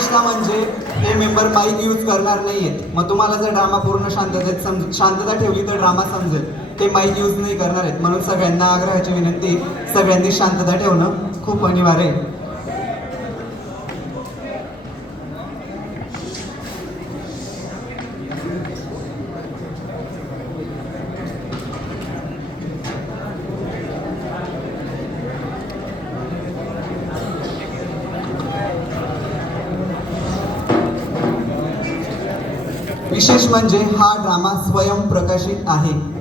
विशेषता म्हणजे हे मेंबर माईक यूज करणार नाहीयेत मग तुम्हाला जर ड्रामा पूर्ण शांततेत समज शांतता ठेवली तर ड्रामा समजेल. ते माईक यूज नाही करणार आहेत. म्हणून सगळ्यांना आग्रहाची विनंती सगळ्यांनी शांतता ठेवणं खूप अनिवार्य आहे. विशेष म्हणजे हा ड्रामा स्वयंप्रकाशित आहे.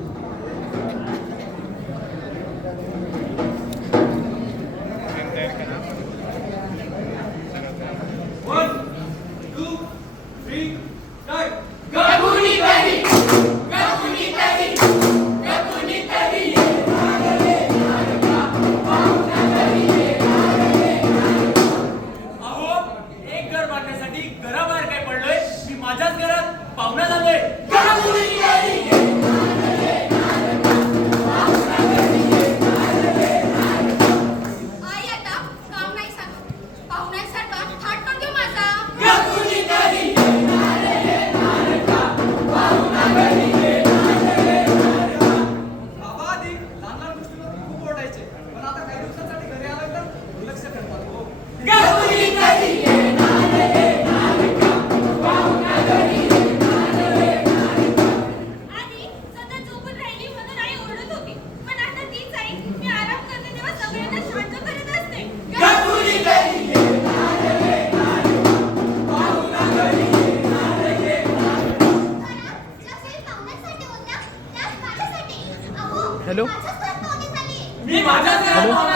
हॅलो.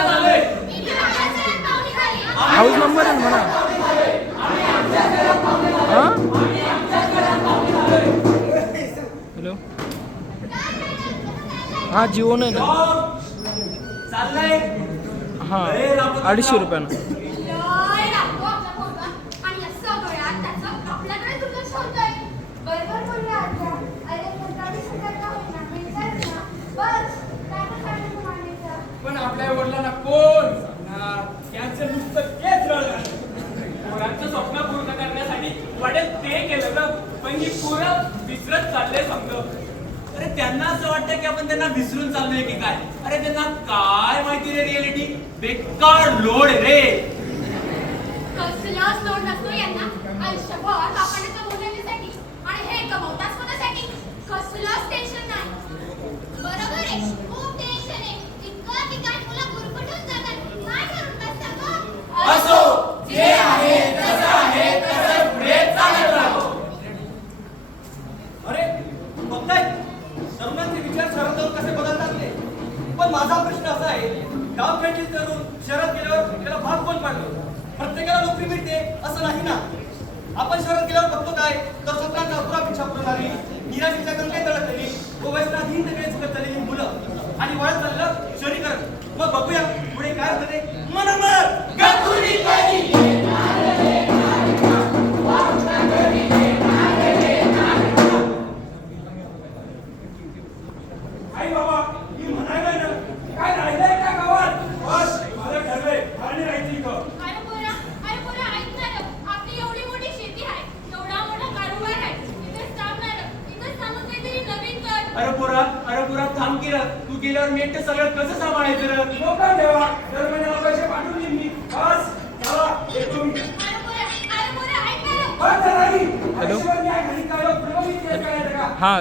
झालोय हाऊस नंबर आहे म्हणा. हा? हॅलो. हा जिओ नाही ना. हां. अडीचशे रुपयानं लय लागतो आपला पोरगा. आणि या सगळ्यात त्याचं आपल्याकडे दुर्लक्ष होतंय. बरोबर बोलल्या आत्या. अरे पंधरावीस हजार का होईना, मिळतात ना. बस, त्याच्यासाठी तू मानायचा. पण आपल्या वडिलांना कोण सांगणार त्यांचं नुसतं तेच रडलं पोरांचं स्वप्न पूर्ण करण्यासाठी वडील ते केलं ना पण ही पोरं विसरत चालले समज अरे त्यांना असं वाटतं की आपण त्यांना विसरून चाललोय की काय अरे त्यांना काय माहिती रे रिअलिटी बेकार लोड रे कसलाच लोड नसतो यांना. आयुष्यभर बापाण्याच्या मुलांसाठी. आणि हे कमवताच कोणासाठी? कसलंच टेन्शन नाही. बरोबर आहे. खूप टेन्शन आहे. इतकं ठिकाण मुलं गुरफटून जातात. काय करून बसतात गं? असो जे आहे आपण शरण केल्यावर बघतो काय? तर स्वतःचा अपुरा पिछा पुढे झाली निराशेच्या गंगेत तळतली व व्यसनाधीन सगळे चुकत झालेली मुलं आणि वळत चाललं शहरीकरण. मग बघूया पुढे काय होते ते. मनोमत काही आई बाबा मी म्हणायला काय राहिलंय का गावात बस माझं ठरलंय आणि राहायचं इथं अरे पोरा, अरे पोरा, ऐक ना रे. आपली एवढी मोठी शेती आहे. एवढा मोठा कारोबार आहे. इथेच थांब ना रे. इथेच थांबून काहीतरी नवीन कर. अरे पोरा अरे तू गेल्यावर मी एकटं सगळं कसं सांभाळायचं रं? लोकां ठेवा. दर महिन्याला पैसे पाठवून देईन मी. बस चला येतो मी. हॅलो. हां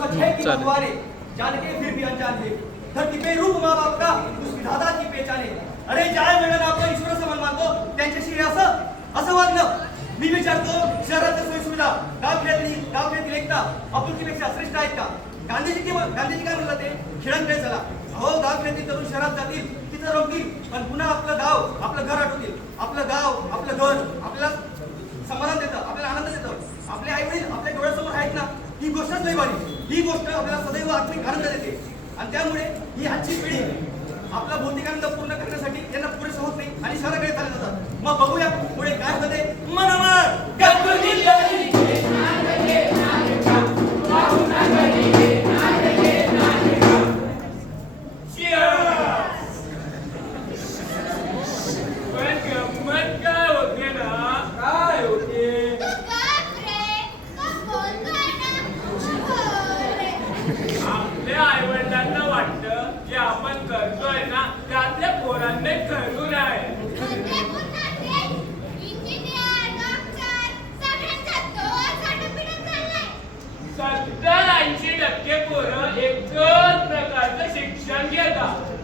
सच है कि चले. महुआरे जान के? फिर भी अनजान थे धरती पे रूप माँ बाप का उस विधाता की पहचाने. अरे जाय मिळणं आपण ईश्वर समान मानतो त्यांच्याशी असं असं वागणं. मी विचारतो शहराच्या सोयी सुविधा गावखेड्यातली गावखेड्यातील एकता आपुलकीपेक्षा श्रेष्ठ आहेत का? गांधीजी किंवा गांधीजी काय म्हणला ते खेळांकडे चला. अहो गावखेड्यातील तरुण शहरात जातील तिथं रमतील पण पुन्हा आपलं गाव आपलं घर आठवतील आपलं गाव आपलं घर आपल्याला समाधान देतं आपल्याला आनंद देतं. आपले आई वडील आपल्या डोळ्यासमोर आहेत ना ही गोष्टच नाही बारी ही गोष्ट आपल्याला सदैव आत्मिक आनंद देते. आणि त्यामुळे ही आजची पिढी आपला भौतिक आनंद पूर्ण करण्यासाठी त्यांना पुरेसं होत नाही आणि शहराकडे चालले जातात. मग बघूया पुढे काय होते मनोमत आपल्या आई वडिलांना वाटत जे आपण करतोय ना ते आपल्या पोरांनी करू सत्तर ऐंशी टक्के पोरं एकच प्रकारचं शिक्षण घेतात.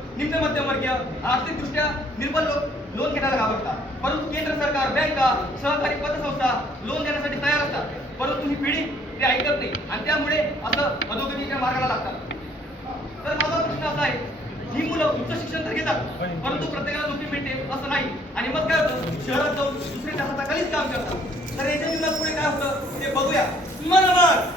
निम्न मध्यमवर्गीय आर्थिकदृष्ट्या निर्बल लोक लोन घेण्याला घाबरतात. परंतु केंद्र सरकार बँका सहकारी पतसंस्था लोन देण्यासाठी तयार असतात. परंतु ही पिढी ते ऐकत नाही आणि त्यामुळे असं अधोगतीच्या मार्गाला लागतात. तर माझा प्रश्न असा आहे ही मुलं उच्च शिक्षण तर घेतात परंतु प्रत्येकाला नोकरी मिळते असं नाही. आणि मग काय होतं शहरात जाऊन दुसऱ्याच्या हाताखालीच काम करतात. तर याच्या जीवनात पुढे काय होतं ते बघूया. बरोबर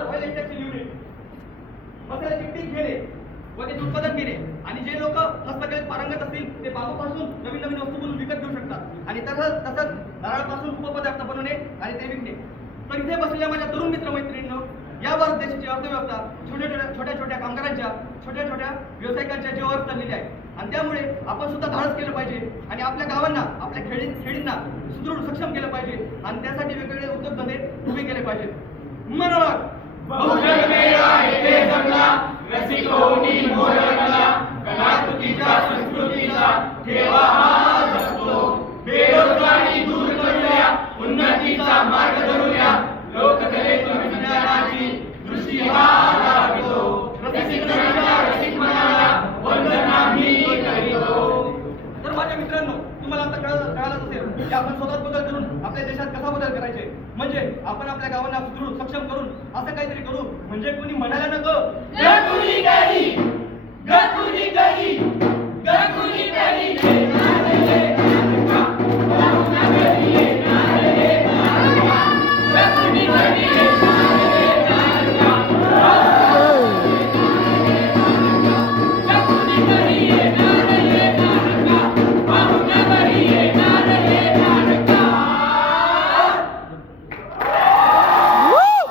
त्यानंतर ऑइल एक्सट्रॅक्शन युनिट मसाल्याचे पीक घेणे व त्याचे उत्पादन घेणे आणि जे लोक हस्तकलेत पारंगत असतील ते बांबूपासून नवीन नवीन वस्तू बनवून विकत घेऊ शकतात. आणि तसंच तसंच नारळापासून उपपदार्थ बनवणे आणि ते विकणे. तर इथे बसलेल्या माझ्या तरुण मित्र मैत्रिणींनो या भारत देशाची अर्थव्यवस्था छोट्या छोट्या छोट्या छोट्या कामगारांच्या छोट्या छोट्या व्यावसायिकांच्या जीवावर चाललेली आहे. आणि त्यामुळे आपण सुद्धा धाडस केलं पाहिजे. आणि आपल्या गावांना आपल्या खेळी खेळींना सुदृढ सक्षम केलं पाहिजे. आणि त्यासाठी वेगवेगळे उद्योगधंदे उभे केले पाहिजेत. मनोरम बहुजन मेळा येथे जमला रसिकोनी मोरकला कलाकृतीचा मित्रांनो तुम्हाला आता कळलं कळालंच असेल की आपण स्वतःच बदल करून आपल्या देशात कसा बदल करायचे. म्हणजे आपण आपल्या गावांना सुदृढ सक्षम करून असं काहीतरी करू. म्हणजे कोणी म्हणायला नको गकुली गली गकुली गली गकुली गली